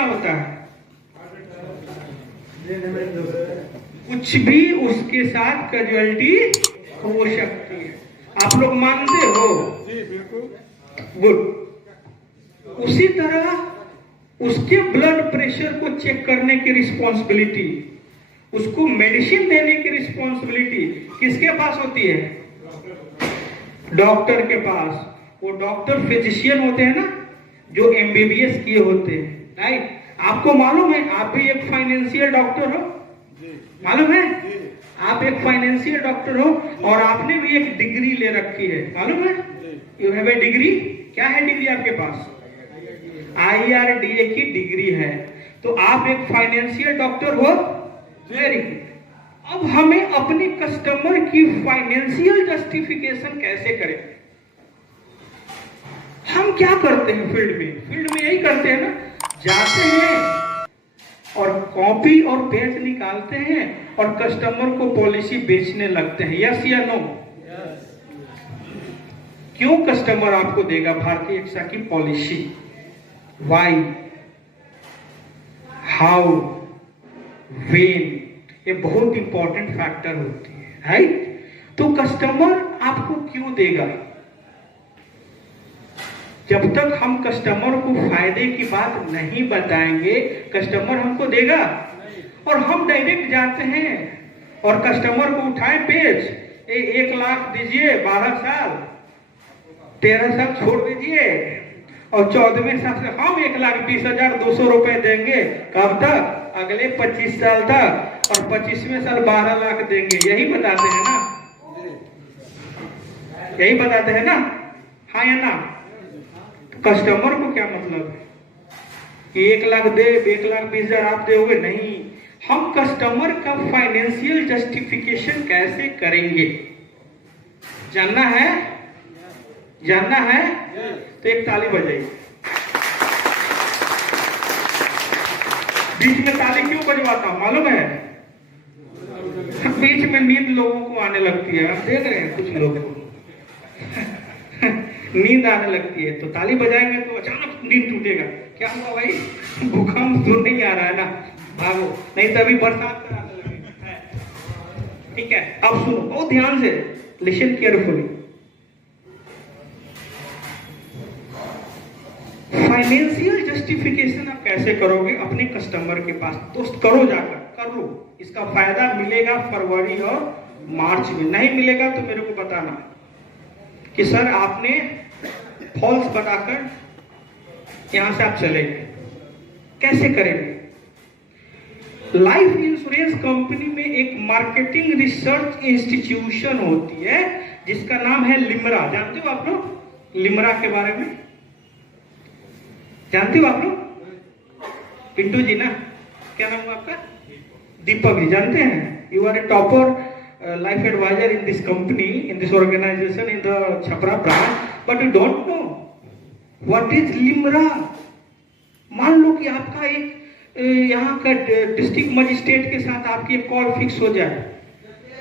क्या होता है? कुछ भी उसके साथ कैजुअलिटी हो सकती है। आप लोग मानते हो? गुड। उसी तरह उसके ब्लड प्रेशर को चेक करने की रिस्पॉन्सिबिलिटी, उसको मेडिसिन देने की रिस्पॉन्सिबिलिटी किसके पास होती है? डॉक्टर के पास। वो डॉक्टर फिजिशियन होते हैं ना, जो एमबीबीएस किए होते हैं, राइट? आपको मालूम है आप भी एक फाइनेंशियल डॉक्टर हो, मालूम है? आप एक फाइनेंशियल डॉक्टर हो और आपने भी एक डिग्री ले रखी है, मालूम है? You have a degree. क्या है डिग्री आपके पास? IRDA की डिग्री है। तो आप एक फाइनेंशियल डॉक्टर हो, वेरी गुड। अब हमें अपने कस्टमर की फाइनेंशियल जस्टिफिकेशन कैसे करें? हम क्या करते हैं फील्ड में यही करते हैं ना, जाते हैं और कॉपी और पेज निकालते हैं और कस्टमर को पॉलिसी बेचने लगते हैं। यस या नो? क्यों कस्टमर आपको देगा भारतीय एक्सा की पॉलिसी? व्हाई, हाउ, व्हेन, ये बहुत इंपॉर्टेंट फैक्टर होती है, राइट? तो कस्टमर आपको क्यों देगा? जब तक हम कस्टमर को फायदे की बात नहीं बताएंगे, कस्टमर हमको देगा। और हम डायरेक्ट जाते हैं और कस्टमर को उठाए पेज, 1 लाख दीजिए, 12 साल, 13 साल छोड़ दीजिए, और 14वें साल से हम 1,20,200 रुपए देंगे। कब तक? अगले 25 साल तक, और 25वें साल 12 लाख देंगे। यही बताते हैं ना, यही बताते हैं ना, हाँ या ना? कस्टमर को क्या मतलब है कि 1 लाख दे, 1,20,000 आप दोगे? नहीं। हम कस्टमर का फाइनेंशियल जस्टिफिकेशन कैसे करेंगे? जानना है? जानना है? तो एक ताली बजाइए। बीच में ताली क्यों बजवाता हूं मालूम है? बीच में नींद लोगों को आने लगती है। आप देख रहे हैं कुछ लोगों को नींद आने लगती है, तो ताली बजाएंगे तो अचानक नींद टूटेगा। क्या हुआ भाई? भूकंप तो नहीं आ रहा है ना, भागो, नहीं तभी बरसात कराने लगेगा। ठीक है, अब सुनो बहुत ध्यान से, लिसन केयरफुली। फाइनेंशियल जस्टिफिकेशन आप कैसे करोगे अपने कस्टमर के पास? दोस्त करो, जाकर कर लो। इसका फायदा मिलेगा फरवरी और मार्च में, नहीं मिलेगा तो मेरे को बताना कि सर आपने फॉल्स बताकर यहां से आप चले गए। कैसे करेंगे? लाइफ इंश्योरेंस कंपनी में एक मार्केटिंग रिसर्च इंस्टीट्यूशन होती है जिसका नाम है लिमरा। जानते हो आप लोग लिमरा के बारे में? जानते हो आप लोग? पिंटू जी ना, क्या नाम है आपका? दीपक जी। जानते हैं? You are a topper life advisor in this company, in this organization, in the Chhapra branch, but you don't know what is Limra. मान लो कि आपका एक यहाँ का डिस्ट्रिक्ट मजिस्ट्रेट के साथ आपकी एक कॉल फिक्स हो जाए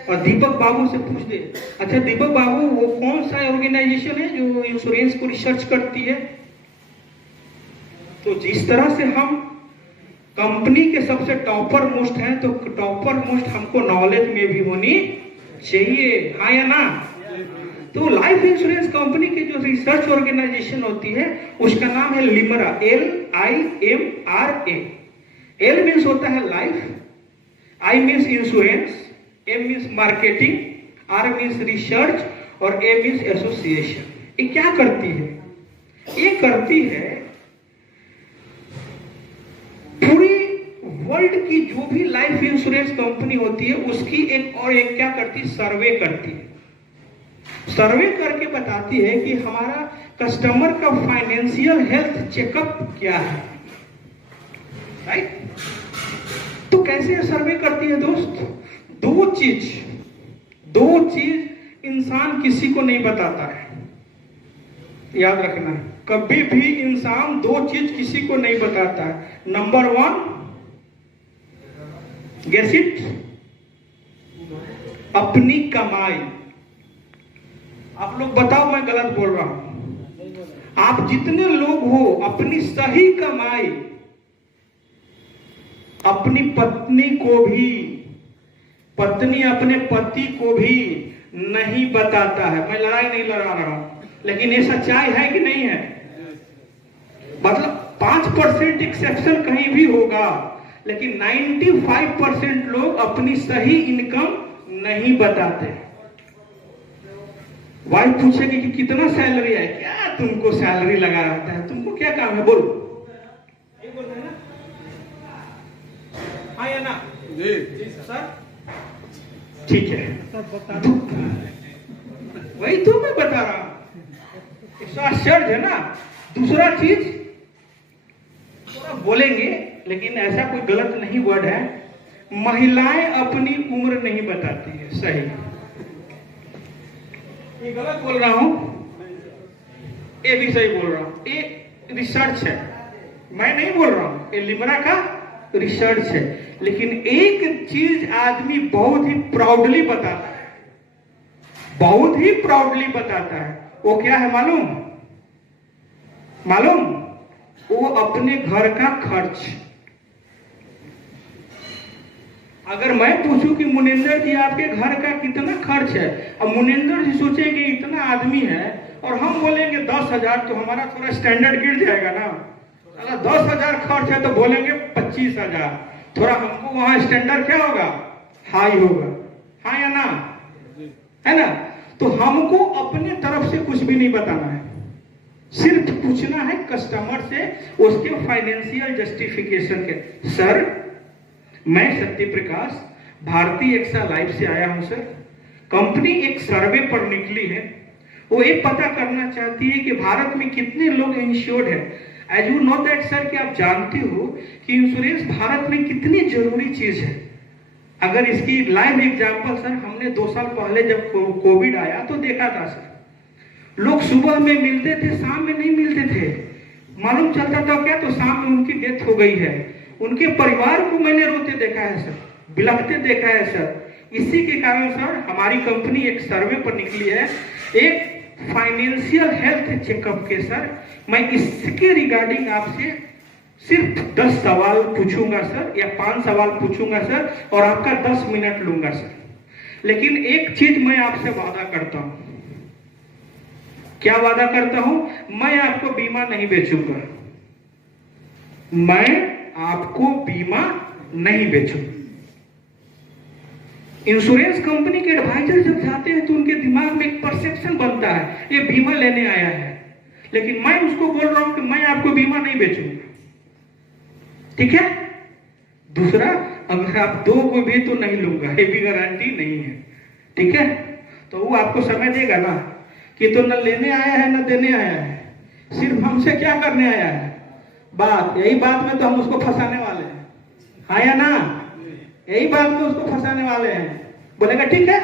और दीपक बाबू से पूछ दे, अच्छा दीपक बाबू वो कौन सा ऑर्गेनाइजेशन है जो इंश्योरेंस को रिसर्च करती है? तो जिस तरह से हम कंपनी के सबसे टॉपर मोस्ट हैं, तो टॉपर मोस्ट हमको नॉलेज में भी होनी चाहिए, हाँ या ना? तो लाइफ इंश्योरेंस कंपनी की जो रिसर्च ऑर्गेनाइजेशन होती है उसका नाम है लिमरा, LIMRA। L मीन्स होता है life, I means insurance, M means marketing, R means research और A मीन्स एसोसिएशन। ये क्या करती है? ये करती है पूरी वर्ल्ड की जो भी लाइफ इंश्योरेंस कंपनी होती है उसकी एक क्या करती है? सर्वे करती है। सर्वे करके बताती है कि हमारा कस्टमर का फाइनेंशियल हेल्थ चेकअप क्या है, राइट? तो कैसे सर्वे करती है दोस्त? दो चीज इंसान किसी को नहीं बताता है, याद रखना। कभी भी इंसान दो चीज किसी को नहीं बताता है। नंबर 1, गेस इट, अपनी कमाई। आप लोग बताओ मैं गलत बोल रहा हूं? आप जितने लोग हो अपनी सही कमाई अपनी पत्नी को भी, पत्नी अपने पति को भी नहीं बताता है। मैं लड़ाई नहीं लड़ा रहा हूं, लेकिन ये सच्चाई है कि नहीं है? मतलब 5% एक्सेप्शन कहीं भी होगा, लेकिन 95% लोग अपनी सही इनकम नहीं बताते। वाइफ पूछेगी कि कितना सैलरी है, क्या तुमको सैलरी लगा रहता है, तुमको क्या काम है, बोलो। यही बोल रहे हैं ना? हाँ या ना? जी सर, ठीक है। वही तो मैं बता रहा हूं, इसका शर्त है ना। दूसरा चीज थोड़ा बोलेंगे, लेकिन ऐसा कोई गलत नहीं वर्ड है, महिलाएं अपनी उम्र नहीं बताती है। सही, ये गलत बोल रहा हूं, ये भी सही बोल रहा हूं। ये रिसर्च है, मैं नहीं बोल रहा हूं, ये लिमरा का रिसर्च है। लेकिन एक चीज आदमी बहुत ही प्राउडली बताता है, बहुत ही प्राउडली बताता है। वो क्या है मालूम? मालूम? वो अपने घर का खर्च। अगर मैं पूछूं कि मुनिंदर जी आपके घर का कितना खर्च है, अब मुनिंदर जी सोचेंगे इतना आदमी है और हम बोलेंगे 10,000, तो हमारा थोड़ा स्टैंडर्ड गिर जाएगा ना। 10,000 खर्च है तो बोलेंगे 25,000, थोड़ा हमको वहां स्टैंडर्ड क्या होगा, हाई होगा। हाँ या ना? है ना? तो हमको अपने तरफ से कुछ भी नहीं बताना है, सिर्फ पूछना है कस्टमर से उसके फाइनेंशियल जस्टिफिकेशन के। सर, मैं सत्य प्रकाश भारतीय एक्सा लाइफ से आया हूं सर। कंपनी एक सर्वे पर निकली है, वो ये पता करना चाहती है कि भारत में कितने लोग इंश्योर्ड है। As you know that sir, कि आप जानते हो कि इंश्योरेंस भारत में कितनी जरूरी चीज है। अगर इसकी लाइव एग्जांपल सर, हमने 2 साल पहले जब कोविड आया तो देखा था सर, लोग सुबह में मिलते थे, शाम में नहीं मिलते थे। मालूम चलता था क्या, तो शाम में उनकी डेथ हो गई है। उनके परिवार को मैंने रोते देखा है सर, बिलखते देखा है सर। इसी के कारण सर हमारी कंपनी एक सर्वे पर निकली है, एक फाइनेंशियल हेल्थ चेकअप के। सर, मैं इसके रिगार्डिंग आपसे सिर्फ 10 सवाल पूछूंगा सर, या 5 सवाल पूछूंगा सर, और आपका 10 मिनट लूंगा सर। लेकिन एक चीज मैं आपसे वादा करता हूं। क्या वादा करता हूं? मैं आपको बीमा नहीं बेचूंगा, मैं आपको बीमा नहीं बेचूंगा। इंश्योरेंस कंपनी के एडवाइजर जब जाते हैं तो उनके दिमाग में एक परसेप्शन बनता है, ये बीमा लेने आया है। लेकिन मैं उसको बोल रहा हूं कि मैं आपको बीमा नहीं बेचूंगा, ठीक है? दूसरा, अगर आप 2 को भी तो नहीं लूंगा, ये भी गारंटी नहीं है, ठीक है? तो वो आपको समय देगा ना कि तो न लेने आया है न देने आया है, सिर्फ हमसे क्या करने आया है, बात। यही बात में तो हम उसको फंसाने वाले हैं। हाँ या ना? यही बात में उसको फंसाने वाले हैं। बोलेगा ठीक है,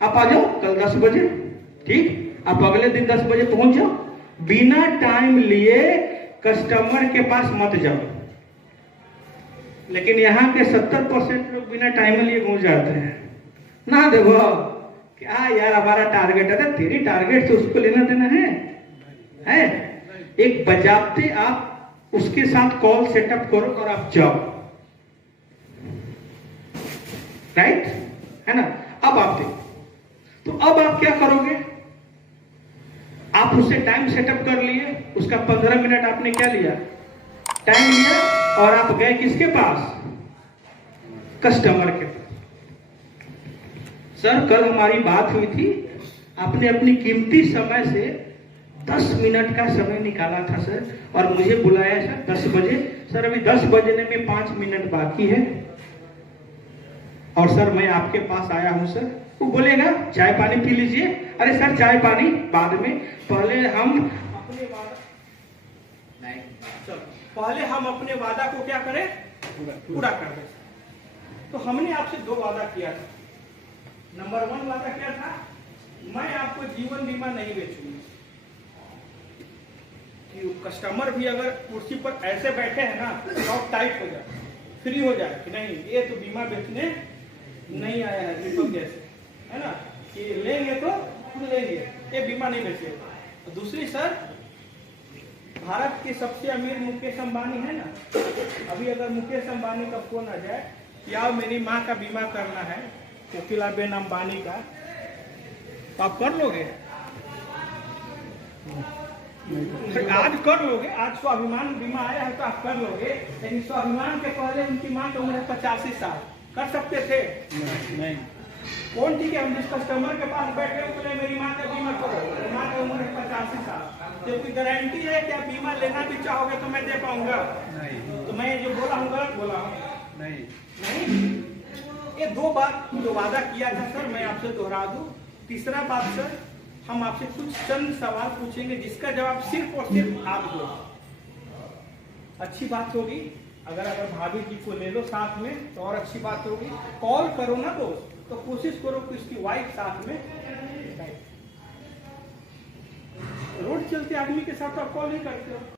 आप आ जाओ कल 10 बजे, ठीक? आप अगले दिन 10 बजे पहुंच जाओ, बिना टाइम लिए कस्टमर के पास मत जाओ। लेकिन यहाँ के 70% लोग बिना टाइम लिए पहुंच जाते हैं ना। देखो क्या यार, हमारा टारगेट है, तेरी टारगेट तो उसको लेना देना है? एक बजाते आप उसके साथ कॉल सेटअप करो और आप जाओ, राइट? है ना? अब आप देखो, तो अब आप क्या करोगे? आप उससे टाइम सेटअप कर लिए, उसका 15 मिनट आपने क्या लिया, टाइम लिया, और आप गए किसके पास? कस्टमर के पास। सर, कल हमारी बात हुई थी, आपने अपनी कीमती समय से 10 मिनट का समय निकाला था सर, और मुझे बुलाया सर 10 बजे। सर, अभी 10 बजने में 5 मिनट बाकी है, और सर मैं आपके पास आया हूं सर। वो बोलेगा चाय पानी पी लीजिए। अरे सर, चाय पानी बाद में, पहले हम अपने वादा, पहले हम अपने वादा को क्या करें, पूरा कर दें। तो हमने आपसे 2 वादा किया था। नंबर 1 वादा क्या था? मैं आपको जीवन बीमा नहीं बेचूंगा। कि कस्टमर भी अगर कुर्सी पर ऐसे बैठे हैं ना, बहुत टाइट हो जाए, फ्री हो जाए कि नहीं, ये तो बीमा बेचने नहीं आया है, दीपक जैसे, है ना, कि लेंगे तो खुद लेंगे, ये बीमा नहीं बेचेगा। दूसरी सर, भारत के सबसे अमीर मुकेश अंबानी है ना, अब अभी अगर मुकेश अंबानी का फोन आ जाए कि आओ मेरी माँ का बीमा करना है, कोकिलाबेन अंबानी का, तो आप कर लोगे? आज कर लोगे, आज स्वाभिमान बीमा आया है तो आप कर लोगे, लेकिन स्वाभिमान के पहले उनकी माँ की उम्र है 85 साल, कर सकते थे? नहीं। कौन ठीक है, हम जिस कस्टमर के पास बैठे हो बोले मेरी माँ का बीमा करो, माँ की उम्र है 85 साल, तो कोई गारंटी है कि आप बीमा लेना भी चाहोगे तो मैं दे पाऊंगा? नहीं। तो मैं जो बोला हूँ गलत बोला हूँ? नहीं। ये दो बात जो वादा किया था सर, मैं आपसे दोहरा दूं। तीसरा बात सर, हम आपसे कुछ चंद सवाल पूछेंगे जिसका जवाब सिर्फ और सिर्फ आप दो। अच्छी बात होगी अगर भाभी जी को ले लो साथ में तो और अच्छी बात होगी। कॉल करो ना दोस्त, तो कोशिश करो कि उसकी वाइफ साथ में। रोड चलते आदमी के साथ आप कॉल नहीं करते हो।